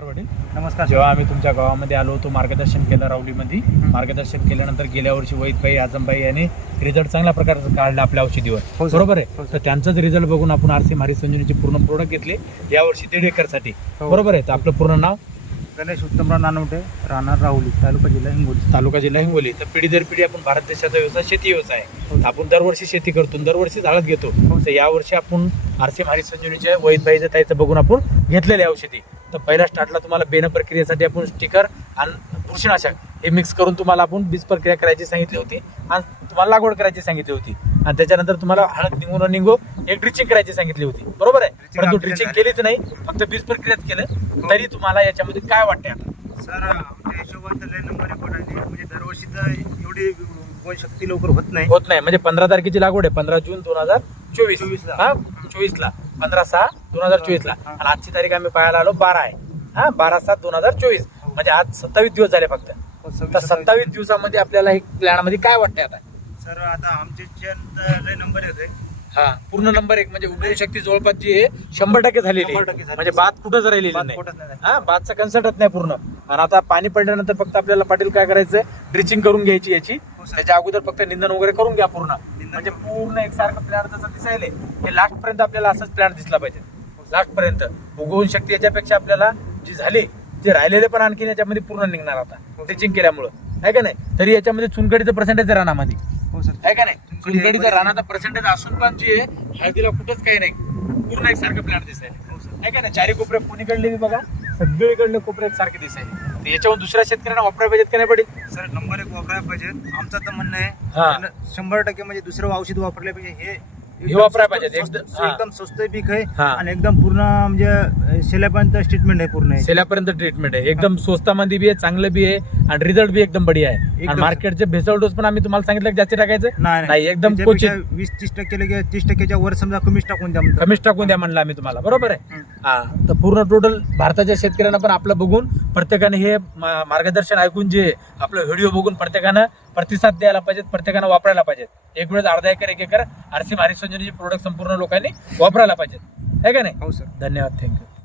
नमस्कार वडील. नमस्कार. जेव्हा आम्ही तुमच्या गावामध्ये आलो होतो, मार्गदर्शन केलं रावलीमध्ये. मार्गदर्शन केल्यानंतर गेल्या वर्षी वैदभाई आजमभाई यांनी रिझल्ट चांगल्या प्रकारचा काढला आपल्या औषधीवर, बरोबर आहे. तर त्यांचाच रिझल्ट बघून आपण आरसी मारी संजीवनीचे पूर्ण प्रोडक्ट घेतले यावर्षी 1.5 एकरसाठी, बरोबर आहे. तर आपलं पूर्ण नाव गणेश उत्तमराव नानवटे, राहणार राहुली, तालुका जिल्हा हिंगोली. तालुका जिल्हा हिंगोली. तर पिढी दर पिढी आपण भारत देशाचा व्यवसाय शेती व्यवसाय आहे. आपण दरवर्षी शेती करतो, दरवर्षी झाडत घेतो. तर यावर्षी आपण आरसी मारी संजीवनीच्या वैदभाईचं त्याचं बघून आपण घेतलेले औषधी. तर पहिल्या स्टार्टला तुम्हाला बेन प्रक्रियेसाठी आपण स्टिकर आणि बुरशीनाशक हे मिक्स करून तुम्हाला आपण बीज प्रक्रिया करायची सांगितली होती आणि तुम्हाला लागवड करायची सांगितली होती. आणि त्याच्यानंतर तुम्हाला हळद निघून एक ड्रिचिंग करायची सांगितली होती, बरोबर आहे. परंतु ड्रिचिंग केलीच नाही, फक्त बीज प्रक्रियाच केलं. तरी तुम्हाला याच्यामध्ये काय वाटते आता? सर, आमच्या हिशोबात लय नंबर रिपोर्ट आहे. म्हणजे दरवर्षी तर एवढी शक्ती लवकर होत नाही. म्हणजे 15 तारखेची लागवड आहे, 15 जून 2024 ला. 15/6/2024 ला. आणि आजची तारीख आम्ही पाहायला आलो 12 आहे. 12/7/2024 म्हणजे आज 27 दिवस झाले फक्त. तर 27 दिवसामध्ये आपल्याला एक प्लॅन मध्ये काय वाटतंय आता? सर, आता आमचे लय नंबर येते. पूर्ण नंबर 1 म्हणजे उगवण शक्ती जवळपास जी आहे 100% झालेली आहे. म्हणजे बात कुठंच राहिलेली नाही. बातचा कन्सर्टच नाही पूर्ण. आणि आता पाणी पडल्यानंतर फक्त आपल्याला पाटील काय करायचंय, ड्रिचिंग करून घ्यायची याची. त्याच्या अगोदर फक्त निंदन वगैरे करून घ्या पूर्ण. म्हणजे पूर्ण एकसारखं प्लॅन जसं दिसायले हे लास्ट पर्यंत आपल्याला असंच प्लॅन दिसला पाहिजे. लास्ट पर्यंत उगवण शक्ती याच्यापेक्षा आपल्याला जी झाली ते राहिलेले पण आणखी याच्यामध्ये पूर्ण निघणार आता ड्रिचिंग केल्यामुळं, आहे का नाही. तरी याच्यामध्ये चुनखडीचं पर्सेंटेज आहे रानामध्ये, आहे का नाही. चुनखडीचा रानाचा पर्सेंटेज असून पण जे हळदीला कुठंच काही नाही, पूर्ण एकसारखं प्लॅन दिसायला, आहे का नाही. चारी कोपरे कोणीकडले बी बघा, सगळीकडले कोपरे एकसारखे दिसायले. तर याच्यावर दुसऱ्या शेतकऱ्यांना वापरायला पाहिजेत का नाही पडेल? सर, नंबर 1 वापरायला पाहिजे. आमचं तर म्हणणं आहे 100% म्हणजे दुसरं औषध वापरले पाहिजे. हे वापरायला पाहिजे. एकदम स्वस्त पीक आहे आणि एकदम पूर्ण म्हणजे शेल्यापर्यंत ट्रीटमेंट आहे. पूर्ण शेल्यापर्यंत ट्रीटमेंट आहे, एकदम स्वस्तामध्ये बी आहे, चांगलं बी आहे आणि रिझल्ट बी एकदम बढिया आहे. आणि मार्केटचे भेसळ डोस पण आम्ही तुम्हाला सांगितलं जास्त टाकायचं नाही, एकदम 20-30% 30%च्या वर समजा कमीच टाकून द्या म्हणलं आम्ही तुम्हाला, बरोबर आहे. तर पूर्ण टोटल भारताच्या शेतकऱ्यांना पण आपलं बघून प्रत्येकाने हे मार्गदर्शन ऐकून जे आपलं व्हिडिओ बघून प्रत्येकानं प्रतिसाद द्यायला पाहिजेत, प्रत्येकानं वापरायला पाहिजेत. एक वेळेस अर्धा एकर 1 एकर आरसी मारी संजीवनीचे प्रोडक्ट संपूर्ण लोकांनी वापरायला पाहिजेत, आहे का नाही. हो सर, धन्यवाद, थँक्यू.